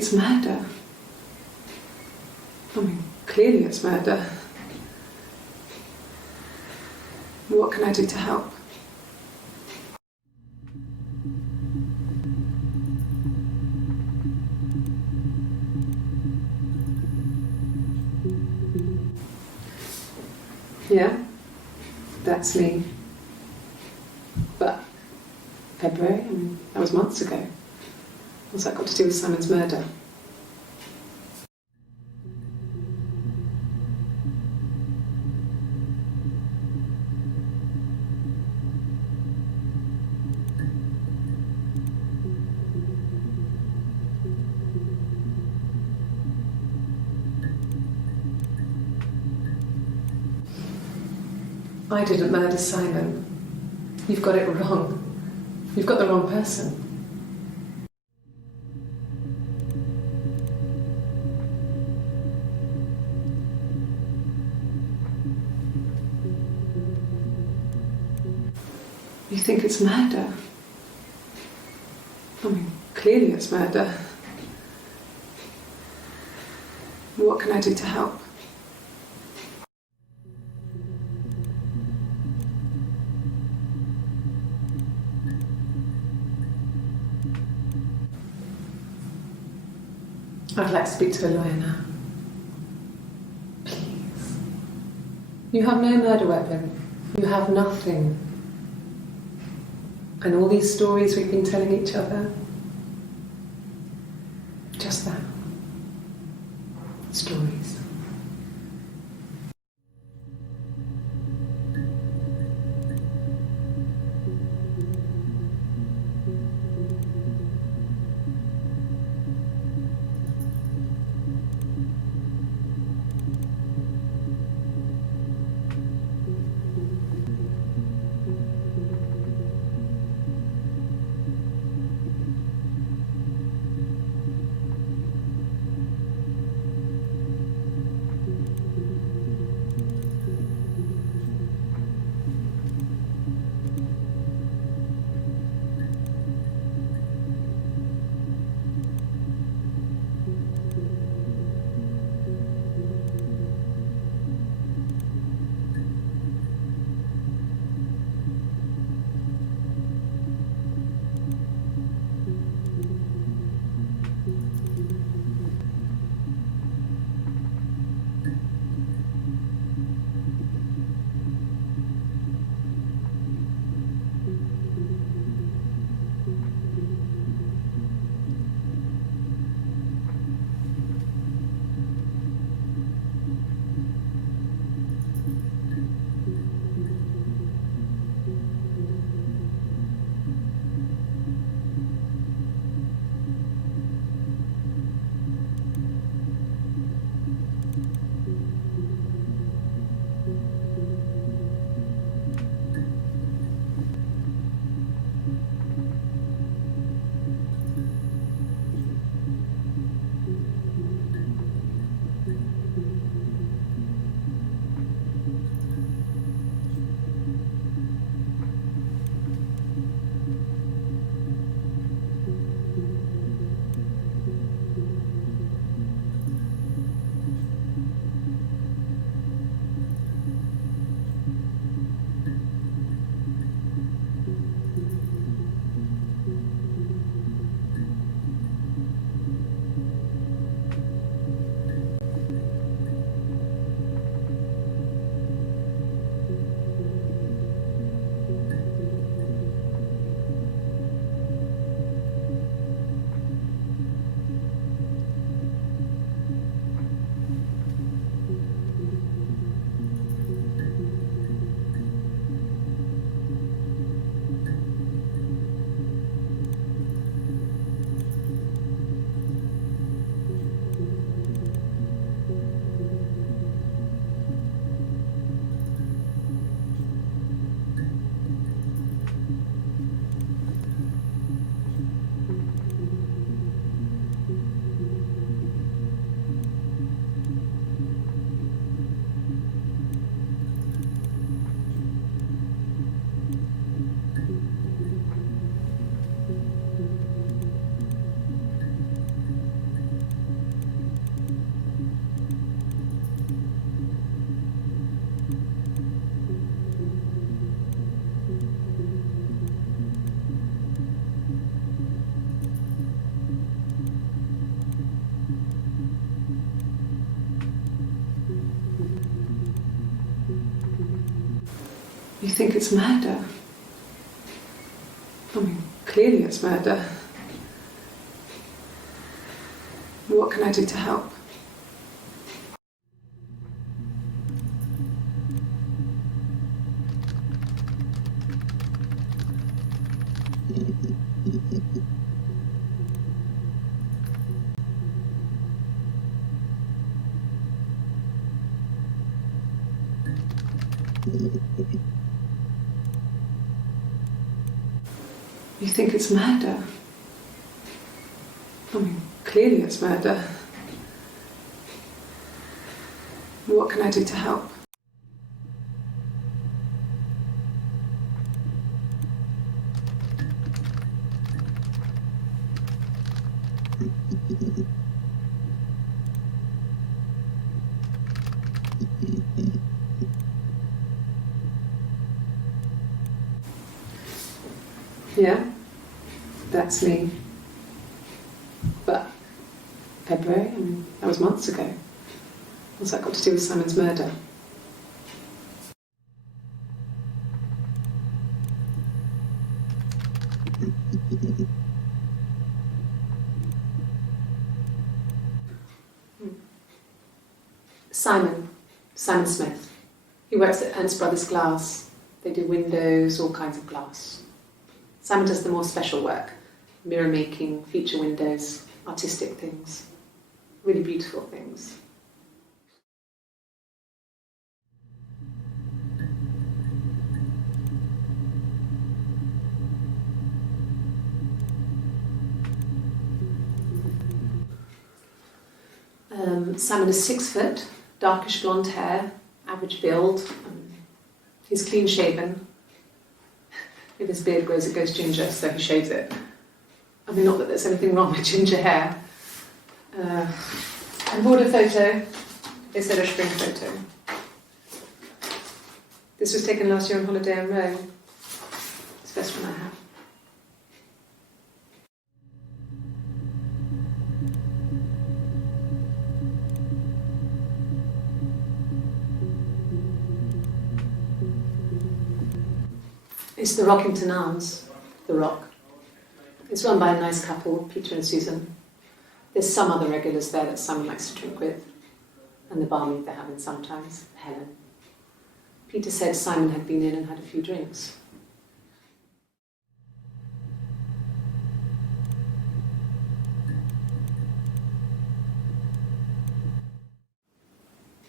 it's murder. I mean, clearly it's murder. What can I do to help? Yeah, that's me. But February, I mean, that was months ago. What's that got to do with Simon's murder? I didn't murder Simon. You've got it wrong. You've got the wrong person. You think it's murder? I mean, clearly it's murder. What can I do to help? I'd like to speak to a lawyer now. Please. You have no murder weapon. You have nothing. And all these stories we've been telling each other, just that. Stories. You think it's murder? I mean, clearly it's murder. What can I do to help? You think it's murder? I mean, clearly it's murder. What can I do to help? Yeah, that's me. But February, I mean, that was months ago. What's that got to do with Simon's murder? Simon Smith. He works at Ernst Brothers Glass. They do windows, all kinds of glass. Simon does the more special work, mirror making, feature windows, artistic things, really beautiful things. Simon is 6 foot, darkish blonde hair, average build. He's clean shaven. If his beard grows, it goes ginger, so he shaves it. I mean, not that there's anything wrong with ginger hair. I bought a photo. They said a spring photo. This was taken last year on holiday in Rome. It's the best one I have. It's the Rockington Arms, The Rock. It's run by a nice couple, Peter and Susan. There's some other regulars there that Simon likes to drink with, and the barmaid they're having sometimes, Helen. Peter said Simon had been in and had a few drinks.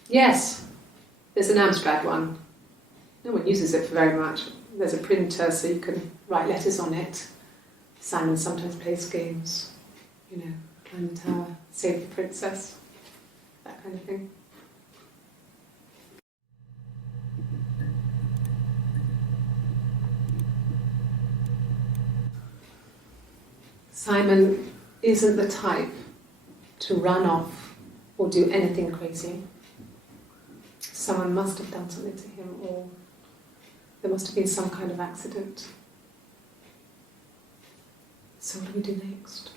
Yes, there's an Amstrad one. No one uses it for very much. There's a printer so you can write letters on it. Simon sometimes plays games, climb the tower, save the princess, that kind of thing. Simon isn't the type to run off or do anything crazy. Someone must have done something to him, or there must have been some kind of accident. So what do we do next?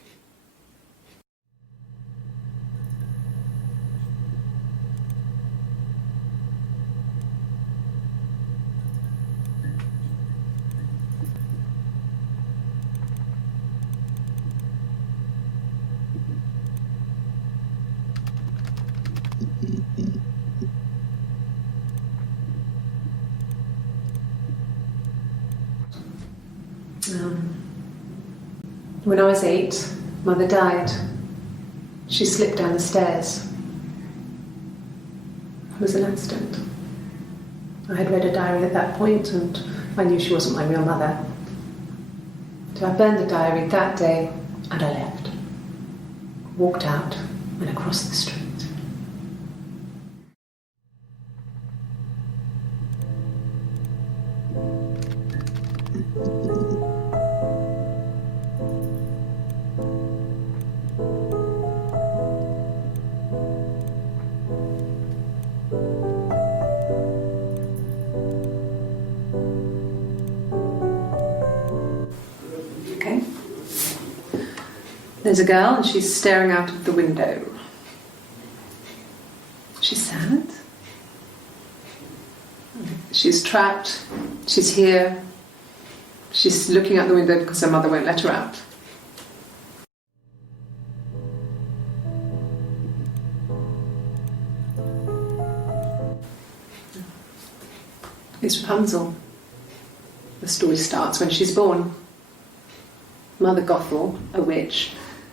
When I was 8, Mother died. She slipped down the stairs. It was an accident. I had read a diary at that point and I knew she wasn't my real mother. So I burned the diary that day and I left. Walked out and across the street. There's a girl and she's staring out of the window. She's sad. She's trapped, she's here, she's looking out the window because her mother won't let her out. It's Rapunzel. The story starts when she's born. Mother Gothel, a witch,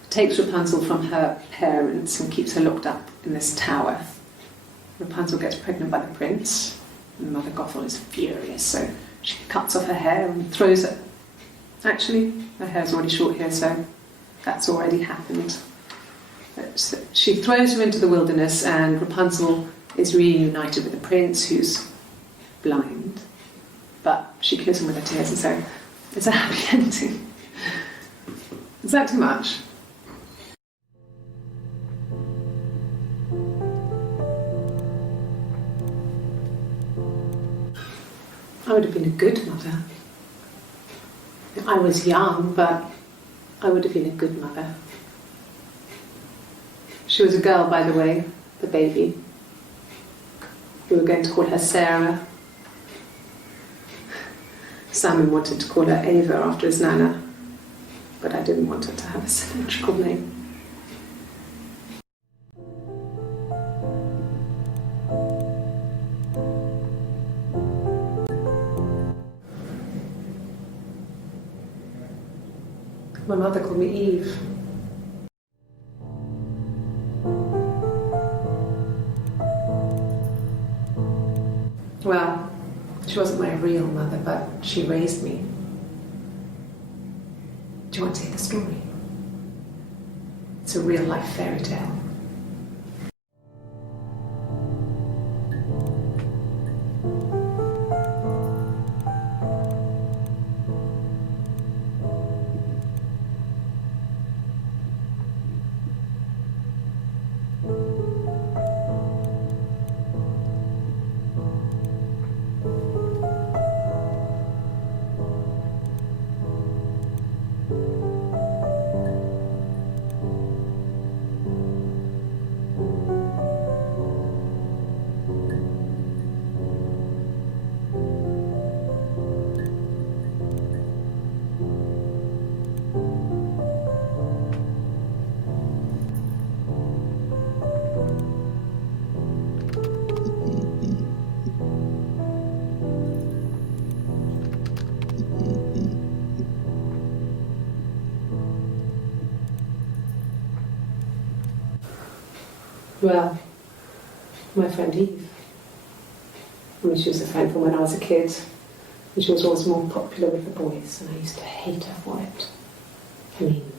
takes Rapunzel from her parents and keeps her locked up in this tower. Rapunzel gets pregnant by the prince, and Mother Gothel is furious, so she cuts off her hair and throws it. Actually, her hair's already short here, so that's already happened. So she throws her into the wilderness, and Rapunzel is reunited with the prince, who's blind, but she kills him with her tears, and so it's a happy ending. Is that too much? I would have been a good mother. I was young, but I would have been a good mother. She was a girl, by the way, the baby. We were going to call her Sarah. Simon wanted to call her Ava after his nana, but I didn't want her to have a symmetrical name. My mother called me Eve. Well, she wasn't my real mother, but she raised me. Do you want to hear the story? It's a real-life fairy tale. Well, my friend Eve. I mean, she was a friend from when I was a kid, and she was always more popular with the boys, and I used to hate her for it. I mean,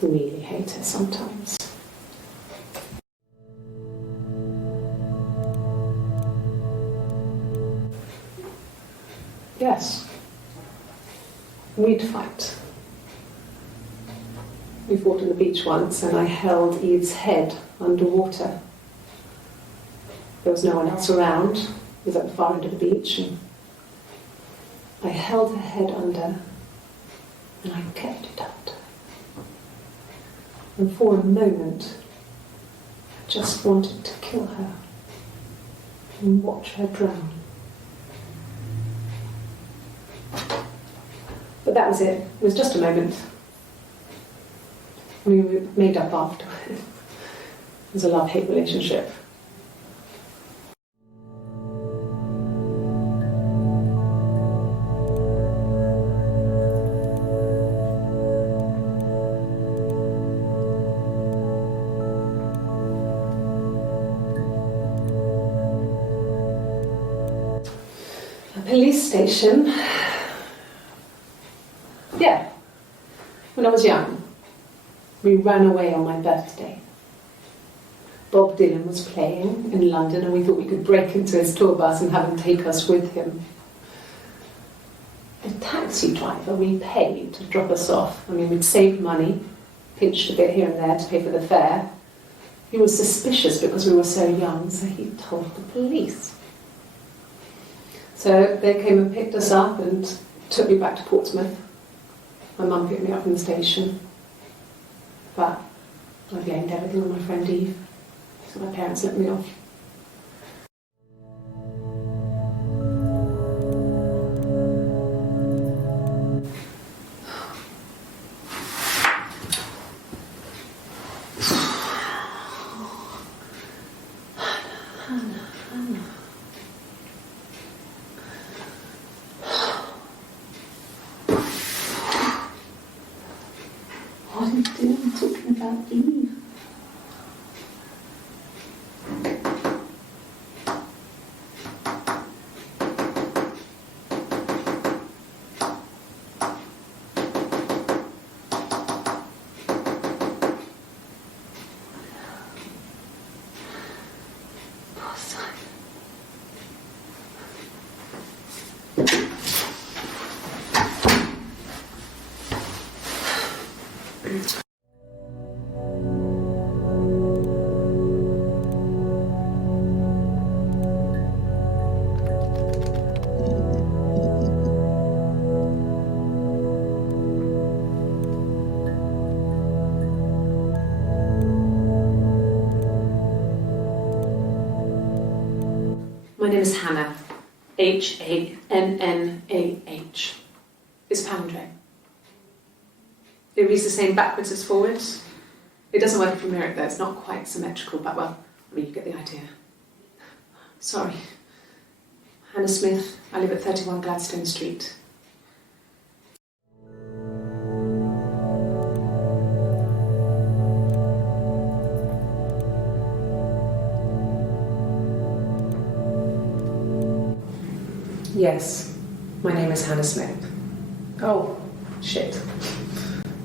really hate her sometimes. Yes, we'd fight. We fought on the beach once, and I held Eve's head underwater. There was no one else around. It was at the far end of the beach, and I held her head under, and I kept it under. And for a moment, I just wanted to kill her and watch her drown. But that was it. It was just a moment. We made up afterwards. It was a love-hate relationship. A police station. Yeah, when I was young. We ran away on my birthday. Bob Dylan was playing in London, and we thought we could break into his tour bus and have him take us with him. The taxi driver we paid to drop us off, I mean, we'd saved money, pinched a bit here and there to pay for the fare. He was suspicious because we were so young, so he told the police. So they came and picked us up and took me back to Portsmouth. My mum picked me up from the station. But I blamed everything on my friend Eve, so my parents let me off. My name is Hannah. H-A-N-N-A-H. It's palindrome. It reads the same backwards as forwards. It doesn't work from Lyric though, it's not quite symmetrical, but well, I mean, you get the idea. Sorry. Hannah Smith, I live at 31 Gladstone Street. Yes, my name is Hannah Smith. Oh, shit.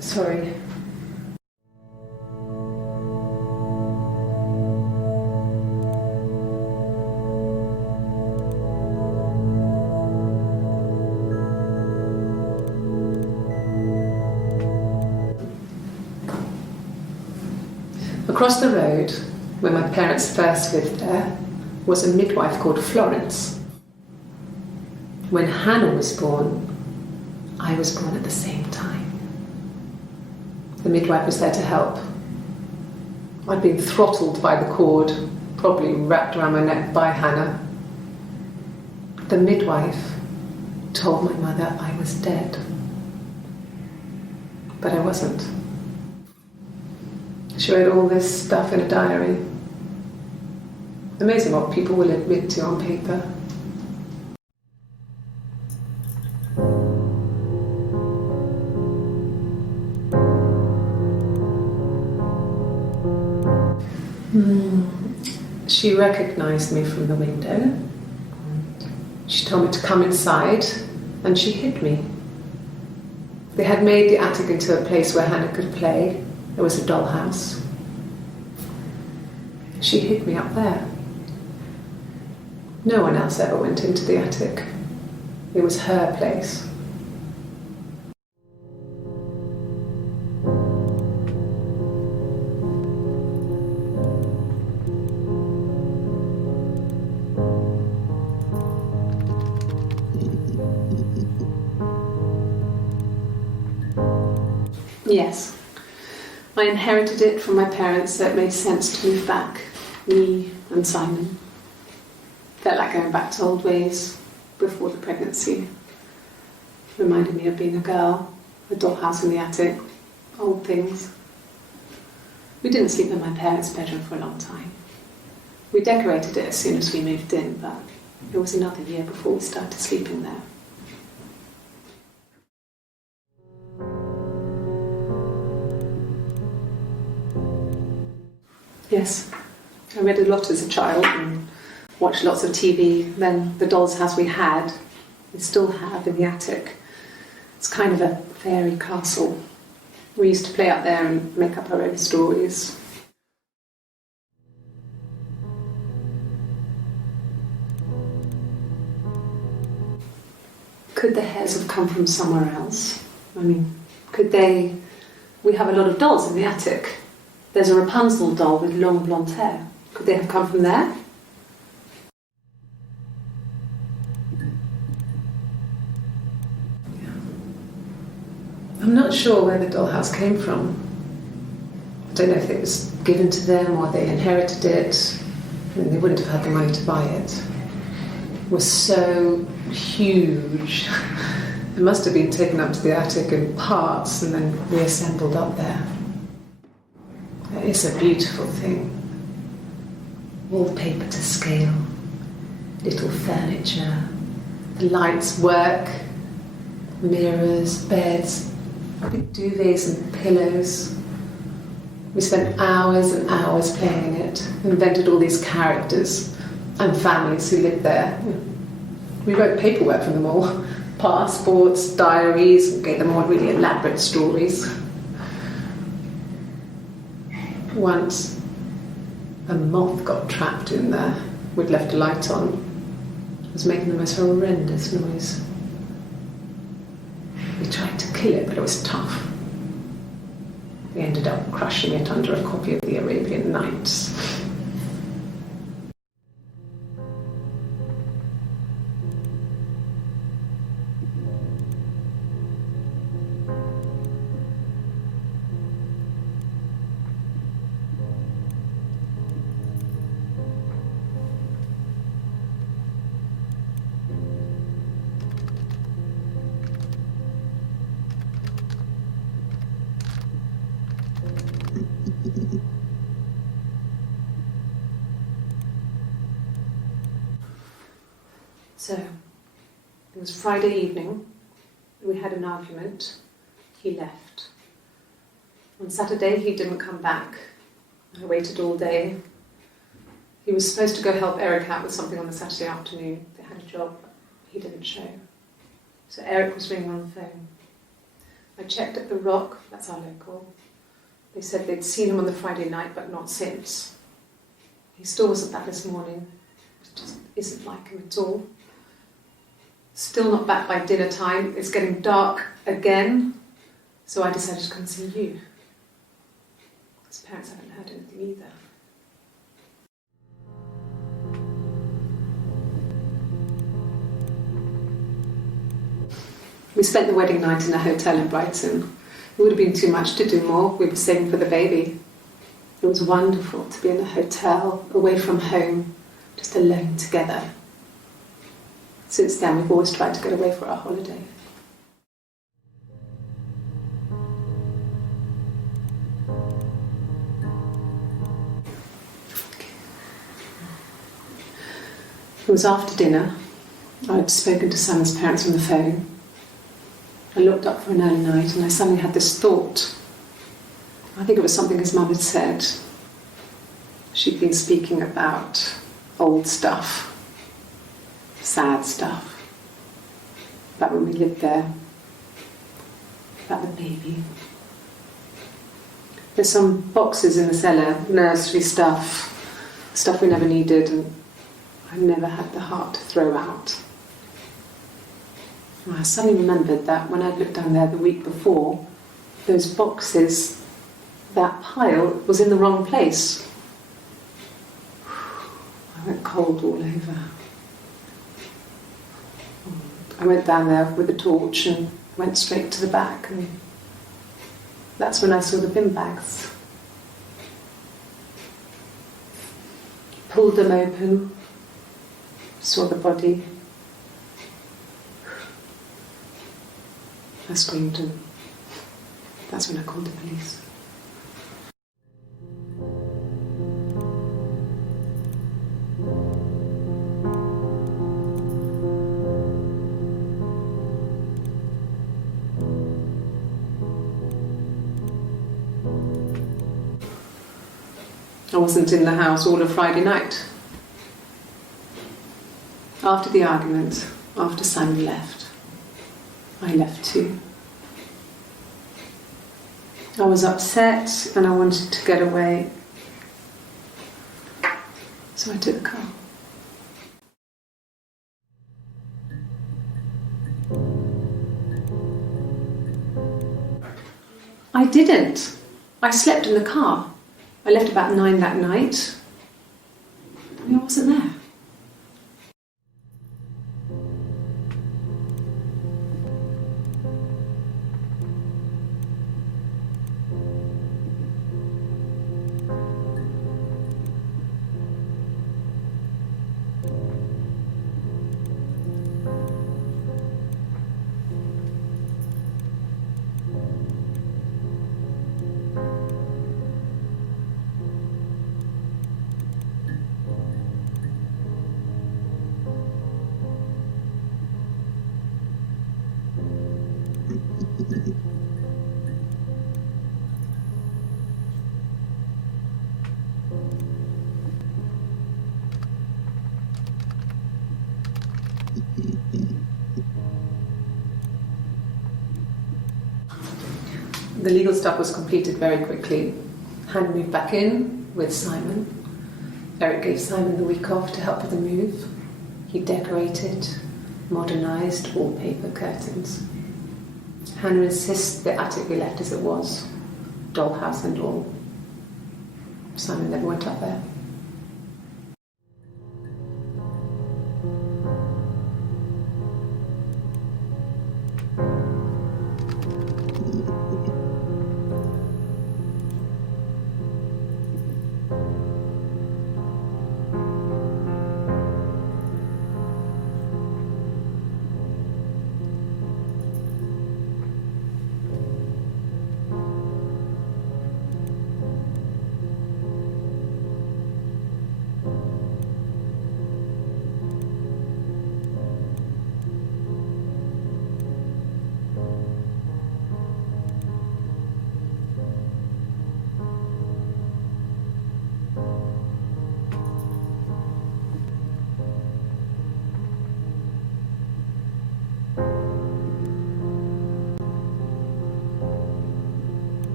Sorry. Across the road, where my parents first lived there, was a midwife called Florence. When Hannah was born, I was born at the same time. The midwife was there to help. I'd been throttled by the cord, probably wrapped around my neck by Hannah. The midwife told my mother I was dead. But I wasn't. She wrote all this stuff in a diary. Amazing what people will admit to on paper. She recognised me from the window. She told me to come inside, and she hid me. They had made the attic into a place where Hannah could play. There was a dollhouse. She hid me up there. No one else ever went into the attic. It was her place. Yes. I inherited it from my parents, so it made sense to move back, me and Simon. Felt like going back to old ways before the pregnancy. Reminded me of being a girl, a dollhouse in the attic, old things. We didn't sleep in my parents' bedroom for a long time. We decorated it as soon as we moved in, but it was another year before we started sleeping there. Yes, I read a lot as a child and watched lots of TV. Then the doll's house we had, we still have in the attic. It's kind of a fairy castle. We used to play up there and make up our own stories. Could the hairs have come from somewhere else? I mean, could they... We have a lot of dolls in the attic. There's a Rapunzel doll with long blonde hair. Could they have come from there? I'm not sure where the dollhouse came from. I don't know if it was given to them or they inherited it. I mean, they wouldn't have had the money to buy it. It was so huge. It must have been taken up to the attic in parts and then reassembled up there. It's a beautiful thing. Wallpaper to scale, little furniture, the lights work, mirrors, beds, big duvets and pillows. We spent hours and hours playing in it, invented all these characters and families who lived there. We wrote paperwork for them all, passports, diaries, and gave them all really elaborate stories. Once, a moth got trapped in there. We'd left a light on. It was making the most horrendous noise. We tried to kill it, but it was tough. We ended up crushing it under a copy of the Arabian Nights. So, it was Friday evening. We had an argument. He left. On Saturday, he didn't come back. I waited all day. He was supposed to go help Eric out with something on the Saturday afternoon. They had a job. He didn't show. So Eric was ringing on the phone. I checked at the Rock, that's our local. They said they'd seen him on the Friday night, but not since. He still wasn't back this morning. It just isn't like him at all. Still not back by dinner time. It's getting dark again. So I decided to come and see you. His parents haven't heard anything either. We spent the wedding night in a hotel in Brighton. It would have been too much to do more. We were saving for the baby. It was wonderful to be in a hotel, away from home, just alone together. Since then, we've always tried to get away for our holiday. It was after dinner. I'd spoken to Simon's parents on the phone. I looked up for an early night and I suddenly had this thought. I think it was something his mum had said. She'd been speaking about old stuff, sad stuff, about when we lived there, about the baby. There's some boxes in the cellar, nursery stuff we never needed, and I never had the heart to throw out. I suddenly remembered that when I'd looked down there the week before, those boxes, that pile was in the wrong place. I went cold all over. I went down there with a torch and went straight to the back, and that's when I saw the bin bags. Pulled them open, saw the body. I screamed, and that's when I called the police. I wasn't in the house all of Friday night. After the argument, after Simon left, I left too. I was upset and I wanted to get away. So I took the car. I didn't. I slept in the car. I left about 9 that night. I wasn't there. The legal stuff was completed very quickly. Hannah moved back in with Simon. Eric gave Simon the week off to help with the move. He decorated, modernised wallpaper, curtains. Hannah insists the attic be left as it was, dollhouse and all. Simon never went up there.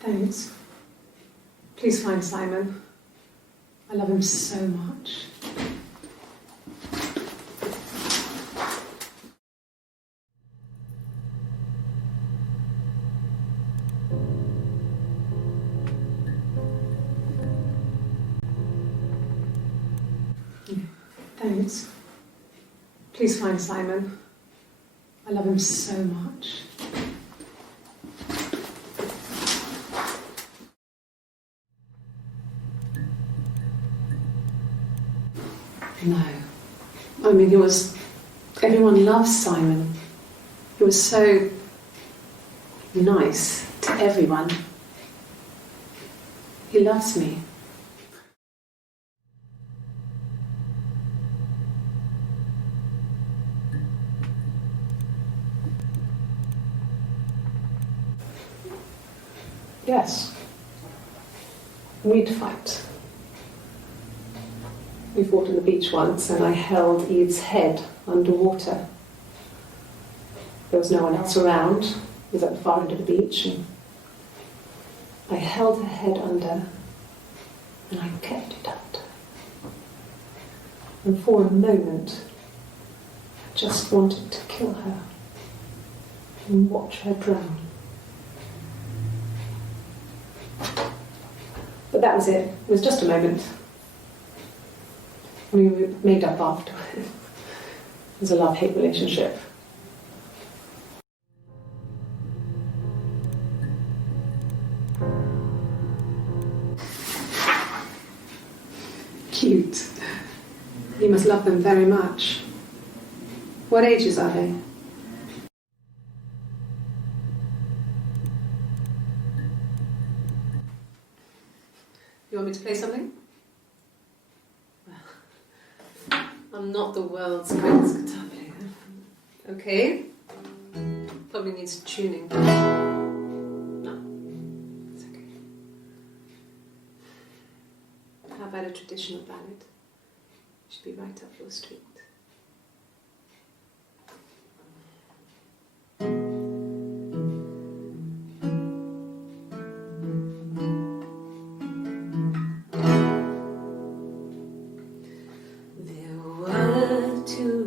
Thanks. Please find Simon. I love him so much. Thanks. Please find Simon. I love him so much. No. I mean, everyone loves Simon. He was so nice to everyone. He loves me. Yes. We'd fight. We fought on the beach once and I held Eve's head underwater. There was no one else around. It was at the far end of the beach and I held her head under and I kept it under. And for a moment, I just wanted to kill her and watch her drown. But that was it. It was just a moment. We made up afterwards. It was a love-hate relationship. Cute. You must love them very much. What ages are they? You want me to play something? I'm not the world's greatest guitar player. Okay. Probably needs tuning. No, it's okay. How about a traditional ballad? Should be right up your street.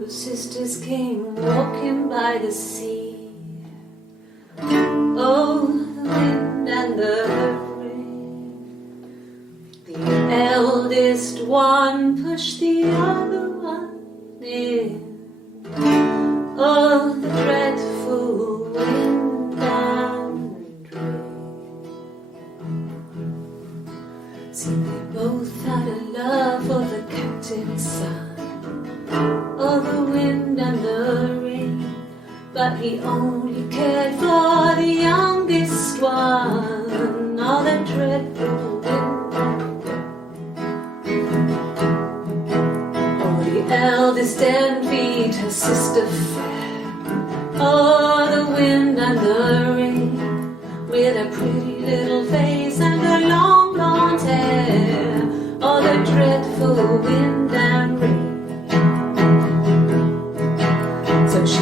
Sisters came walking by the sea. Oh, the wind and the rain. The eldest one pushed the other one in. Oh, the dreadful wind and rain. See, they both had a love for the captain's son. Oh, the wind and the rain, but he only cared for the youngest one. Oh, the dreadful wind and rain. Oh, the eldest envied her sister fair. Oh, the wind and the rain, with a pretty little face and her long blonde hair. Oh, the dreadful wind and rain. So she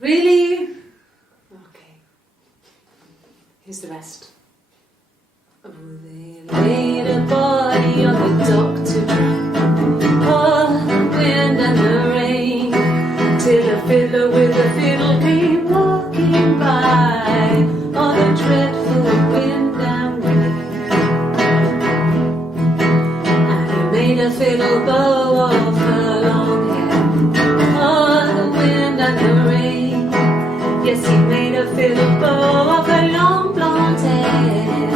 Really? Okay. Here's the rest. Oh, they laid a body on the dock tonight. Oh, the wind and the rain, till a fiddler with a fiddle came walking by. Oh, the dreadful wind and rain. And he made a fiddle bow of her long hair. Oh, the wind and the rain. Yes, he made a fiddle bow of her long blonde hair.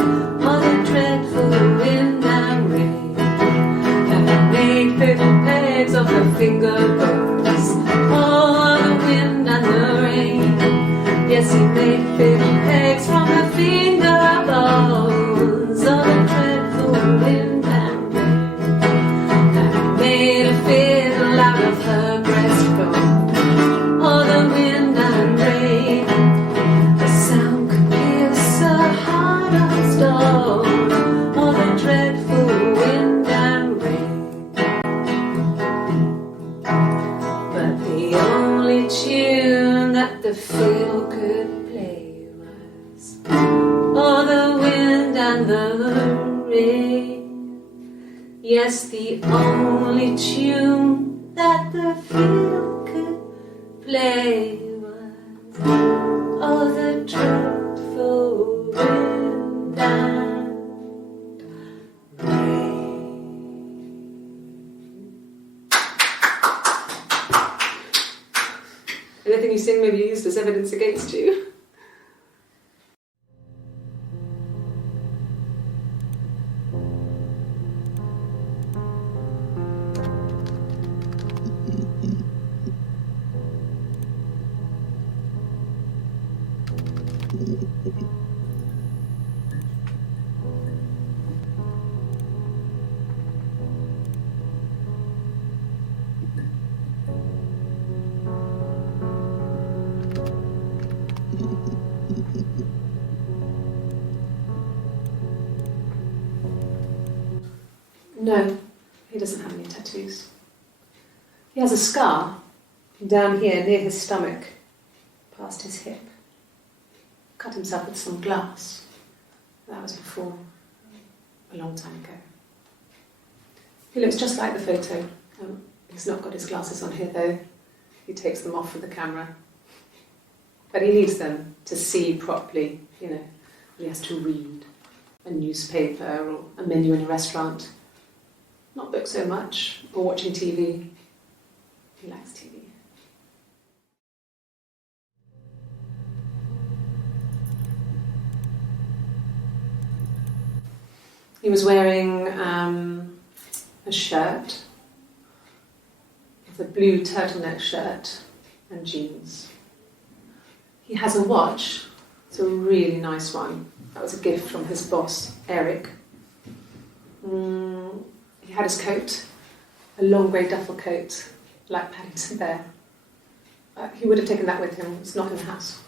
Oh, the dreadful wind and rain. And he made fiddle pegs of her finger bows. Oh, the wind and the rain. Yes, he made fiddle pegs from her finger bows. Oh, the dreadful wind and rain. And he made a fiddle out of her breastbone. Oh, the wind and rain. The sound could pierce a heart of stone. Oh, the dreadful wind and rain. But the only tune that the fiddle could play was oh, the wind and the rain. Yes, the only tune that the fiddle could play was oh, the dreadful wind and rain. Anything you sing may be used as evidence against you. No, he doesn't have any tattoos. He has a scar down here near his stomach, past his hip. Cut himself with some glass. That was before, a long time ago. He looks just like the photo. He's not got his glasses on here though. He takes them off with the camera. But he needs them to see properly, you know. He has to read a newspaper or a menu in a restaurant. Not book so much, or watching TV. He likes TV. He was wearing a shirt, a blue turtleneck shirt and jeans. He has a watch. It's a really nice one. That was a gift from his boss, Eric. He had his coat, a long grey duffel coat, like Paddington Bear. He would have taken that with him. It's not in the house.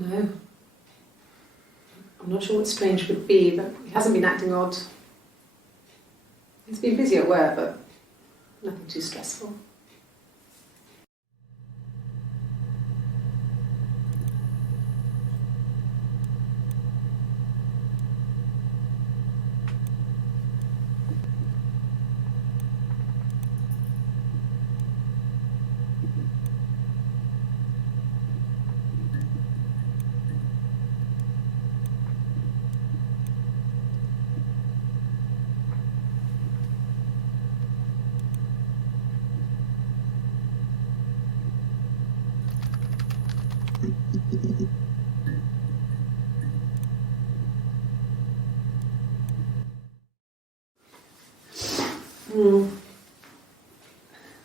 No. I'm not sure what strange would be, but he hasn't been acting odd. He's been busy at work, but nothing too stressful.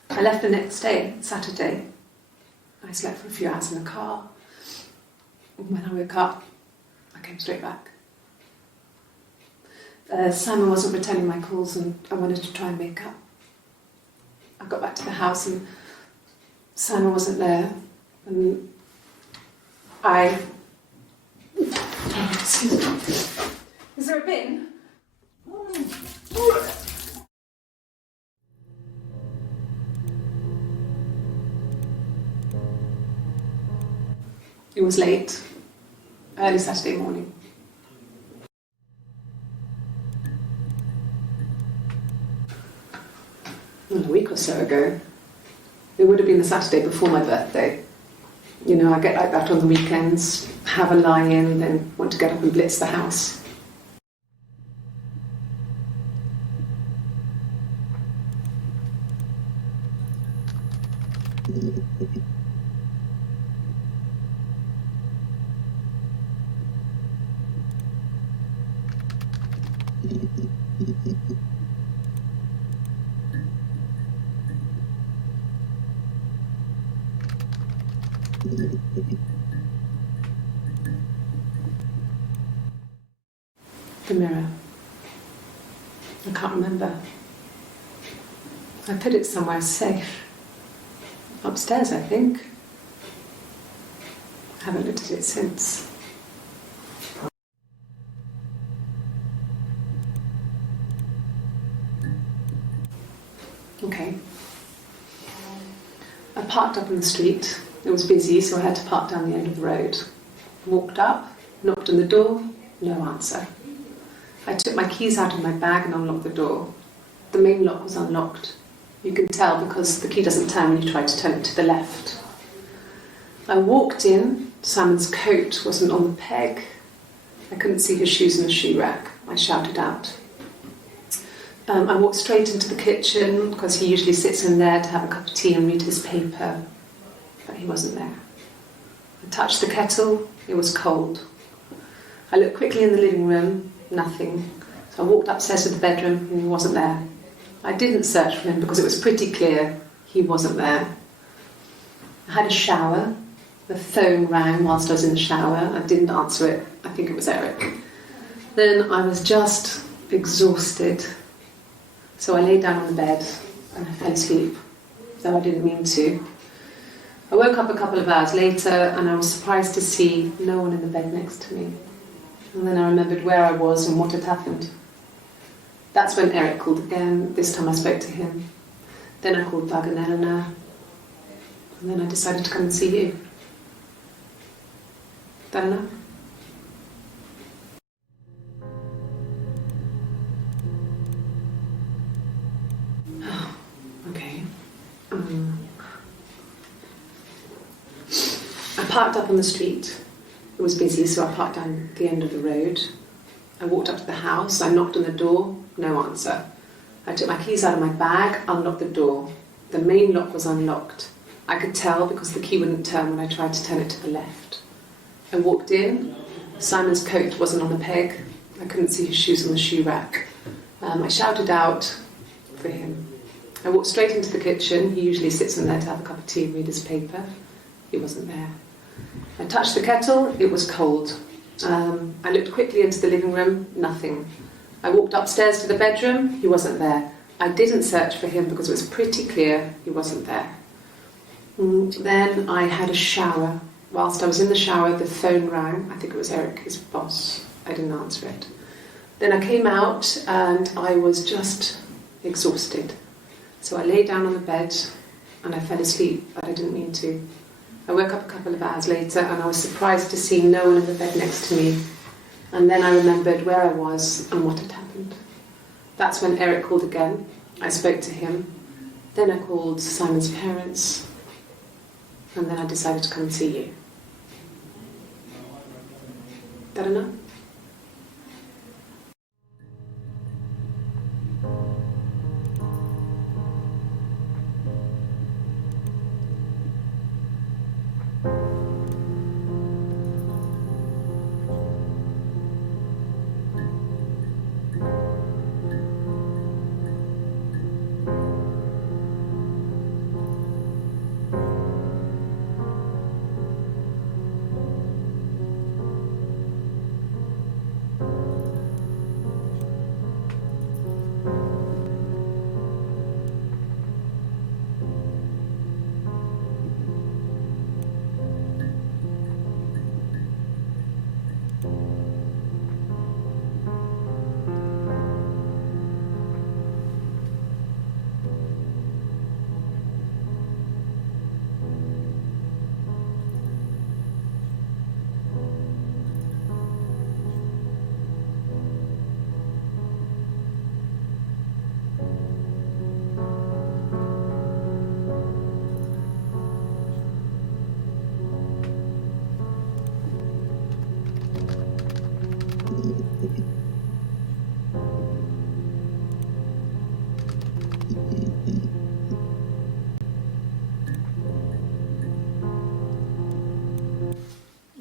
I left the next day, Saturday. I slept for a few hours in the car. When I woke up, I came straight back. Simon wasn't returning my calls and I wanted to try and make up. I got back to the house and Simon wasn't there. And I... Excuse me. Is there a bin? It was late, early Saturday morning. A week or so ago. It would have been the Saturday before my birthday. You know, I get like that on the weekends, have a lie-in, then want to get up and blitz the house. The mirror. I can't remember. I put it somewhere safe. Upstairs, I think. I haven't looked at it since. Okay. I parked up on the street. It was busy, so I had to park down the end of the road. Walked up, knocked on the door, no answer. I took my keys out of my bag and unlocked the door. The main lock was unlocked. You can tell because the key doesn't turn when you try to turn it to the left. I walked in. Simon's coat wasn't on the peg. I couldn't see his shoes in the shoe rack. I shouted out. I walked straight into the kitchen because he usually sits in there to have a cup of tea and read his paper. But he wasn't there. I touched the kettle. It was cold. I looked quickly in the living room. Nothing. So I walked upstairs to the bedroom and he wasn't there. I didn't search for him because it was pretty clear he wasn't there. I had a shower. The phone rang whilst I was in the shower. I didn't answer it. I think it was Eric. Then I was just exhausted. So I lay down on the bed and I fell asleep, though I didn't mean to. I woke up a couple of hours later and I was surprised to see no one in the bed next to me. And then I remembered where I was and what had happened. That's when Eric called again. This time I spoke to him. Then I called Doug and Eleanor. And then I decided to come and see you. Eleanor? Oh, okay. I parked up on the street. It was busy, so I parked down the end of the road. I walked up to the house. I knocked on the door. No answer. I took my keys out of my bag, unlocked the door. The main lock was unlocked. I could tell because the key wouldn't turn when I tried to turn it to the left. I walked in. Simon's coat wasn't on the peg. I couldn't see his shoes on the shoe rack. I shouted out for him. I walked straight into the kitchen. He usually sits in there to have a cup of tea and read his paper. He wasn't there. I touched the kettle. It was cold. I looked quickly into the living room. Nothing. I walked upstairs to the bedroom. He wasn't there. I didn't search for him because it was pretty clear he wasn't there. Then I had a shower. Whilst I was in the shower, the phone rang. I think it was Eric, his boss. I didn't answer it. Then I came out and I was just exhausted. So I lay down on the bed and I fell asleep, but I didn't mean to. I woke up a couple of hours later and I was surprised to see no one in the bed next to me. And then I remembered where I was and what had happened. That's when Eric called again. I spoke to him. Then I called Simon's parents. And then I decided to come and see you. That enough?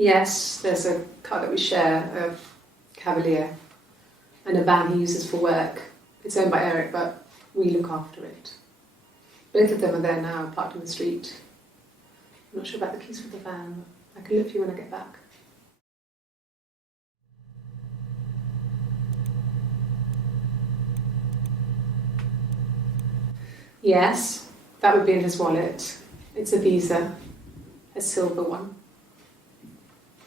Yes, there's a car that we share, a Cavalier, and a van he uses for work. It's owned by Eric, but we look after it. Both of them are there now, parked in the street. I'm not sure about the keys for the van. I can look for you when I get back. Yes, that would be in his wallet. It's a Visa, a silver one.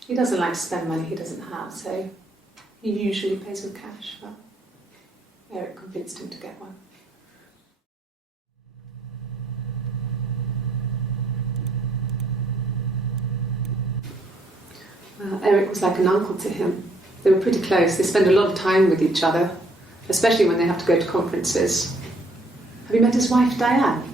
He doesn't like to spend money he doesn't have, so he usually pays with cash, but Eric convinced him to get one. Well, Eric was like an uncle to him. They were pretty close. They spend a lot of time with each other, especially when they have to go to conferences. Have you met his wife, Diane?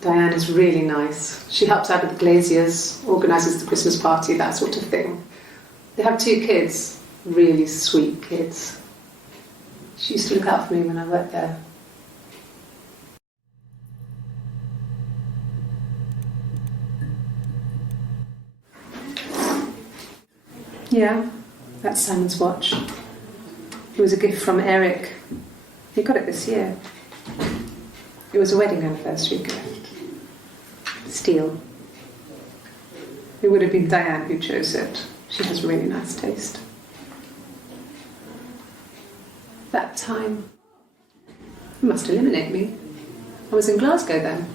Diane is really nice. She helps out with the glaziers, organises the Christmas party, that sort of thing. They have 2 kids, really sweet kids. She used to look out for me when I worked there. Yeah, that's Simon's watch. It was a gift from Eric. He got it this year. It was a wedding anniversary gift. Steel. It would have been Diane who chose it. She has really nice taste. That time, you must eliminate me. I was in Glasgow then.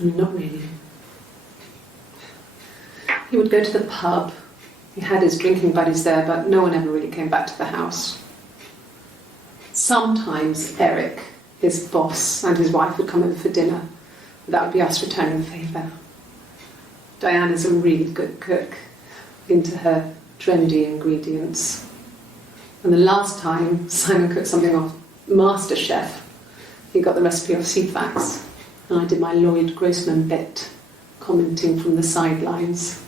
Not really. He would go to the pub. He had his drinking buddies there, but no one ever really came back to the house. Sometimes Eric, his boss, and his wife would come over for dinner. That would be us returning the favour. Diane is a really good cook, into her trendy ingredients. And the last time Simon cooked something off MasterChef, he got the recipe off Ceefax, and I did my Lloyd Grossman bit, commenting from the sidelines.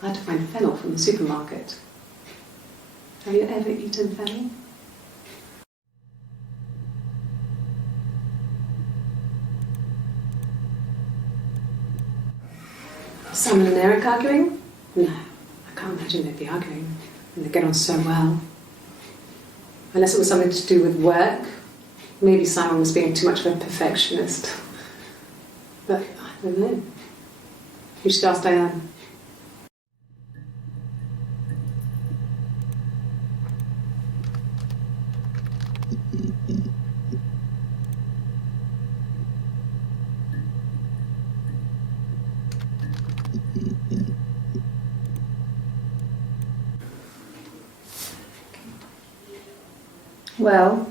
I had to find fennel from the supermarket. Have you ever eaten fennel? Simon and Eric arguing? No, I can't imagine they'd be arguing. And they get on so well. Unless it was something to do with work. Maybe Simon was being too much of a perfectionist. But I don't know. You should ask Diane. Well,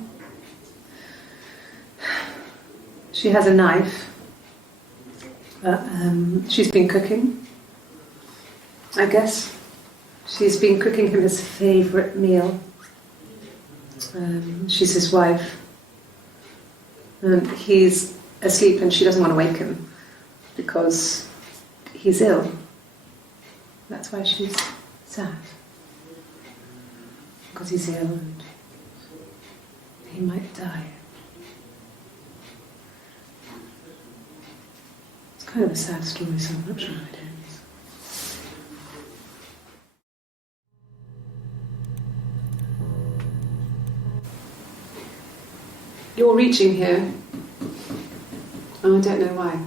she has a knife. She's been cooking, I guess. She's been cooking him his favourite meal. She's his wife. And he's asleep and she doesn't want to wake him because he's ill. That's why she's sad. Because he's ill and he might die. It's kind of a sad story, so I'm not sure how it ends. You're reaching here. Oh, I don't know why.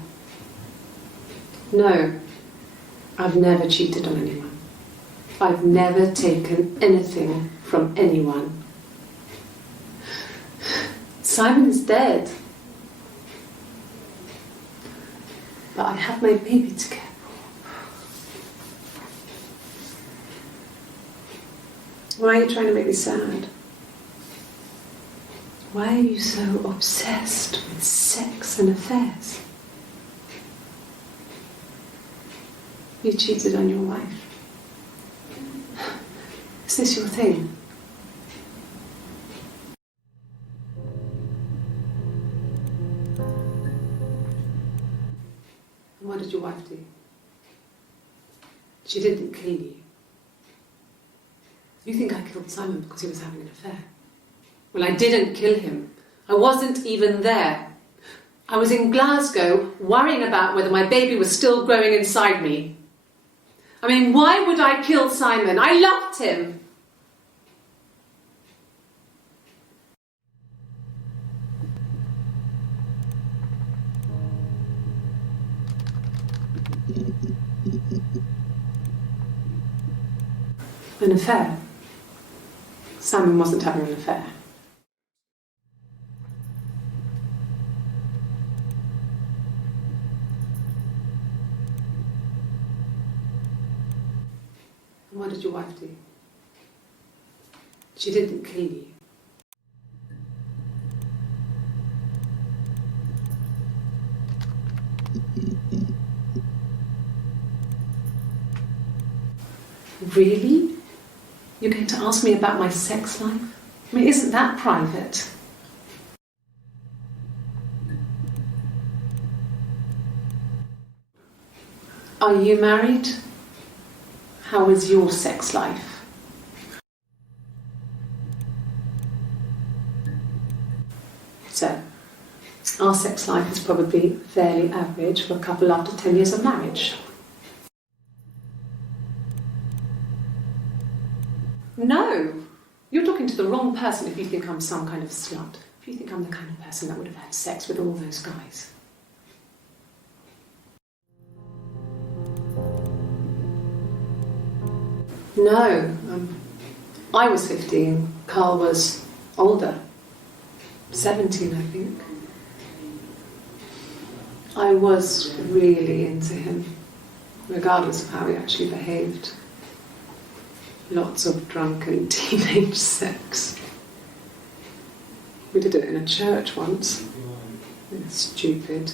No, I've never cheated on anyone. I've never taken anything from anyone. Simon is dead. But I have my baby to care for. Why are you trying to make me sad? Why are you so obsessed with sex and affairs? You cheated on your wife. Is this your thing? did your wife do? She didn't kill you. You think I killed Simon because he was having an affair? Well, I didn't kill him. I wasn't even there. I was in Glasgow worrying about whether my baby was still growing inside me. I mean, why would I kill Simon? I loved him. An affair? Simon wasn't having an affair. And what did your wife do? She didn't kill you. Really? You're going to ask me about my sex life? I mean, isn't that private? Are you married? How is your sex life? So, our sex life is probably fairly average for a couple after 10 years of marriage. No, you're talking to the wrong person if you think I'm some kind of slut. If you think I'm the kind of person that would have had sex with all those guys. No, I was 15. Carl was older. 17, I think. I was really into him, regardless of how he actually behaved. Lots of drunken teenage sex. We did it in a church once. It's stupid.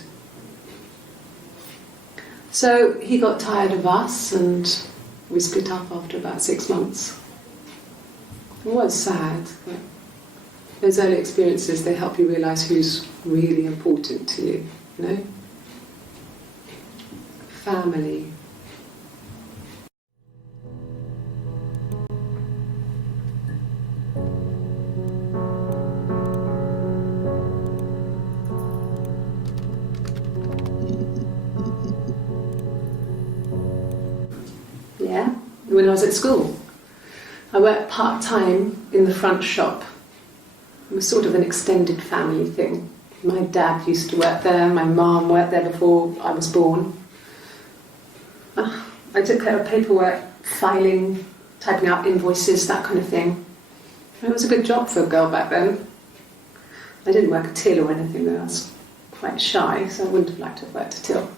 So he got tired of us and we split up after about 6 months. It was sad, but those early experiences, they help you realise who's really important to you, you know? Family. Yeah, when I was at school. I worked part-time in the front shop. It was sort of an extended family thing. My dad used to work there, my mum worked there before I was born. I took care of paperwork, filing, typing out invoices, that kind of thing. It was a good job for a girl back then. I didn't work a till or anything though. I was quite shy, so I wouldn't have liked to have worked a till.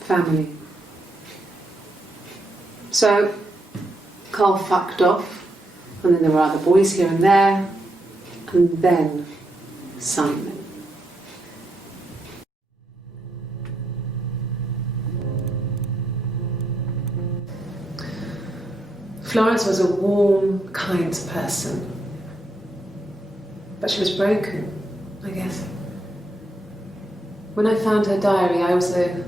Family. So, Carl fucked off, and then there were other boys here and there, and then Simon. Florence was a warm, kind person, but she was broken, I guess. When I found her diary, I also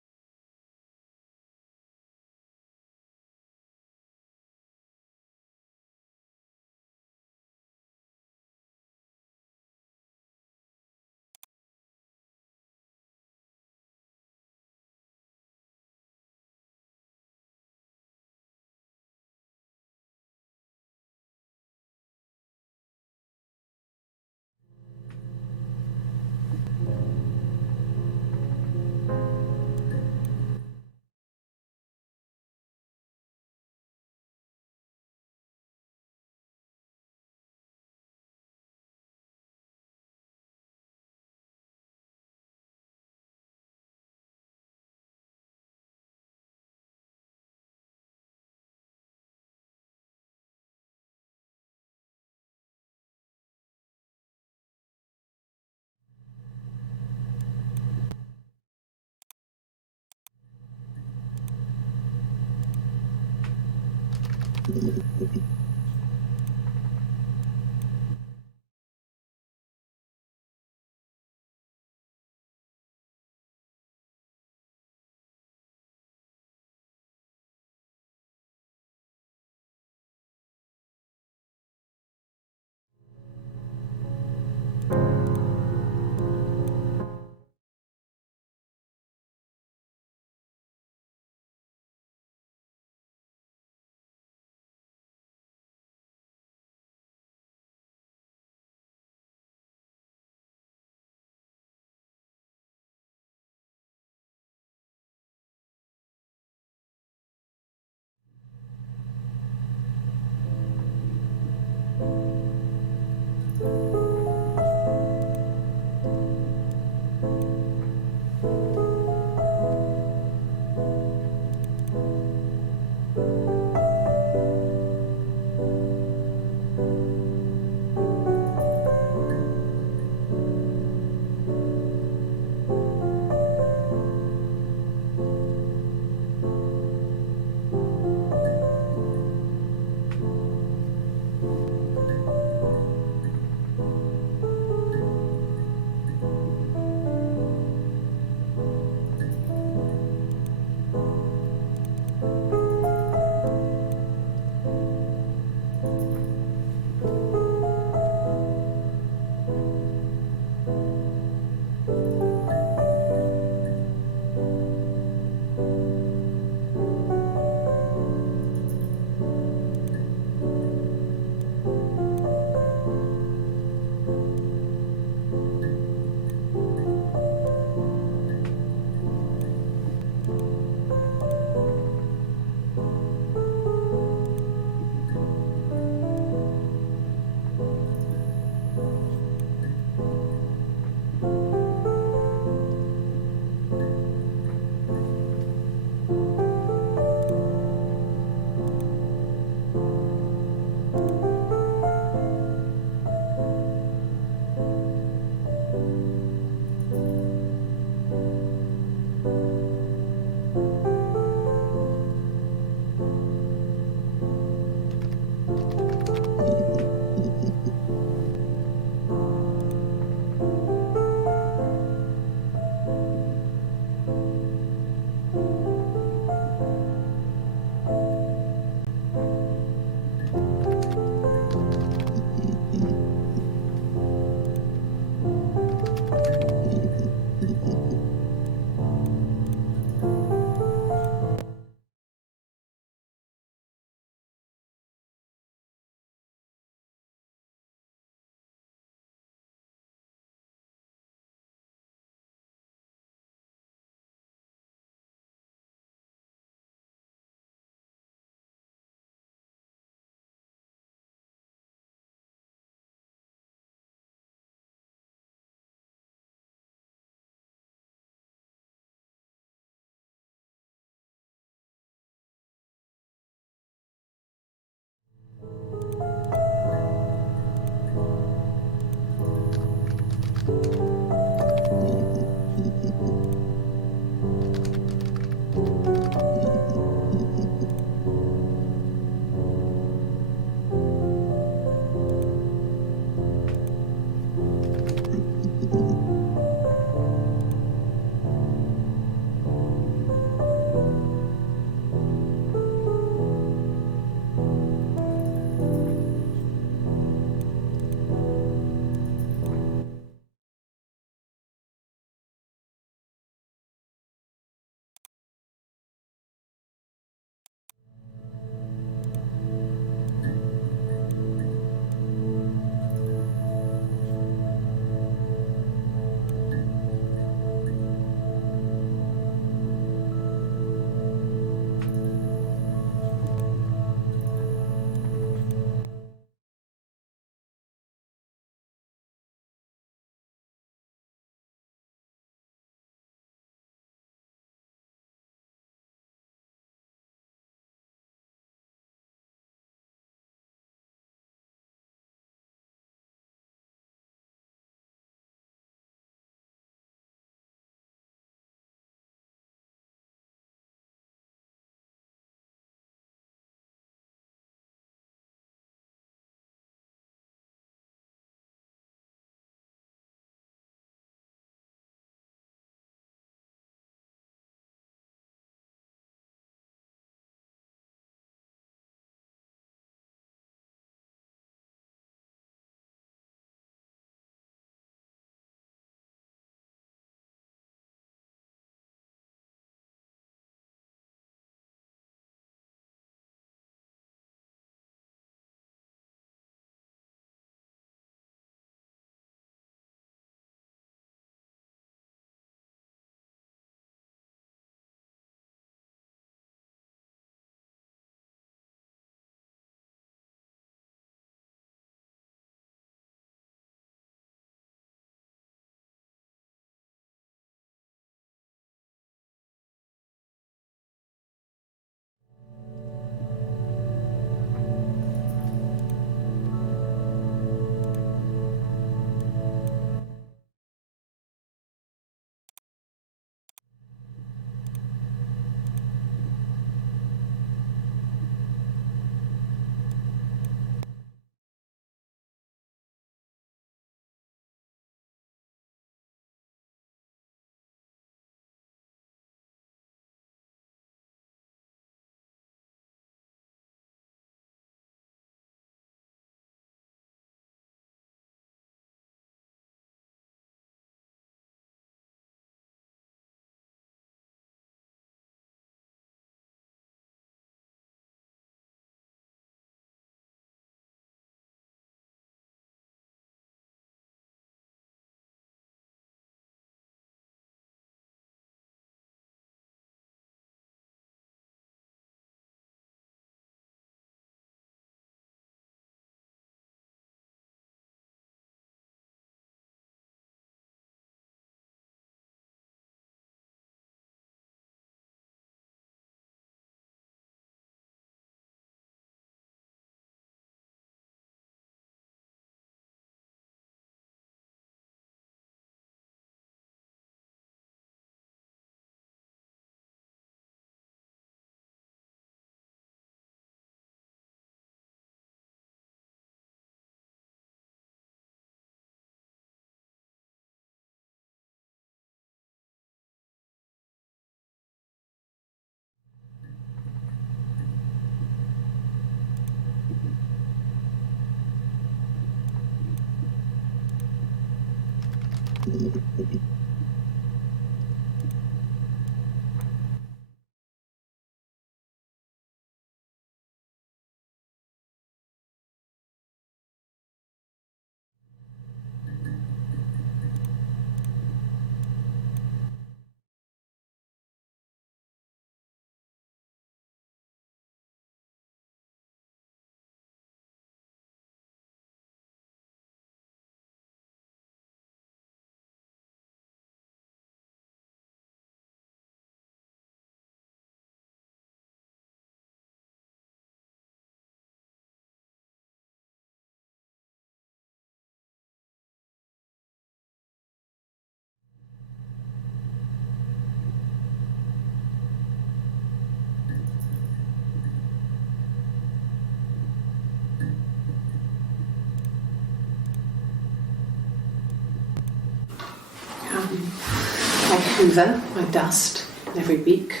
I hoover my dust every week,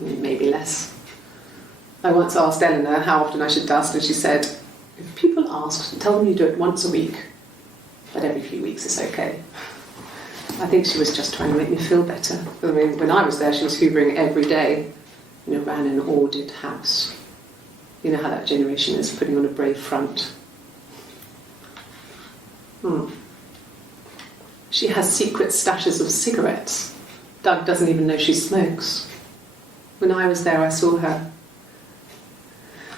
maybe less. I once asked Eleanor how often I should dust, and she said, if people ask, tell them you do it once a week, but every few weeks is okay. I think she was just trying to make me feel better. I mean, when I was there, she was hoovering every day, ran an ordered house. You know how that generation is, putting on a brave front. She has secret stashes of cigarettes. Doug doesn't even know she smokes. When I was there, I saw her.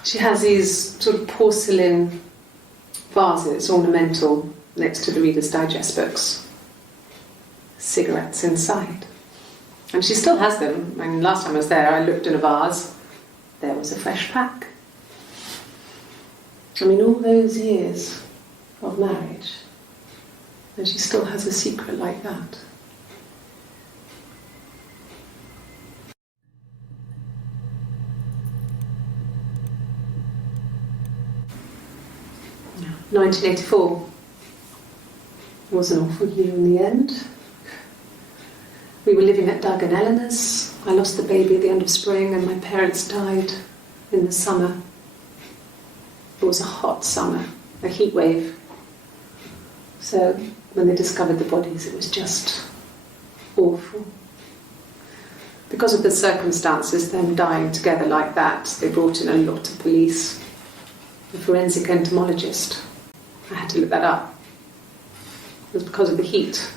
She has these sort of porcelain vases, ornamental, next to the Reader's Digest books. Cigarettes inside. And she still has them. I mean, last time I was there, I looked in a vase. There was a fresh pack. I mean, all those years of marriage, and she still has a secret like that. Yeah. 1984 was an awful year in the end. We were living at Doug and Eleanor's. I lost the baby at the end of spring, and my parents died in the summer. It was a hot summer, a heat wave. So when they discovered the bodies, it was just awful. Because of the circumstances, them dying together like that, they brought in a lot of police. A forensic entomologist. I had to look that up. It was because of the heat.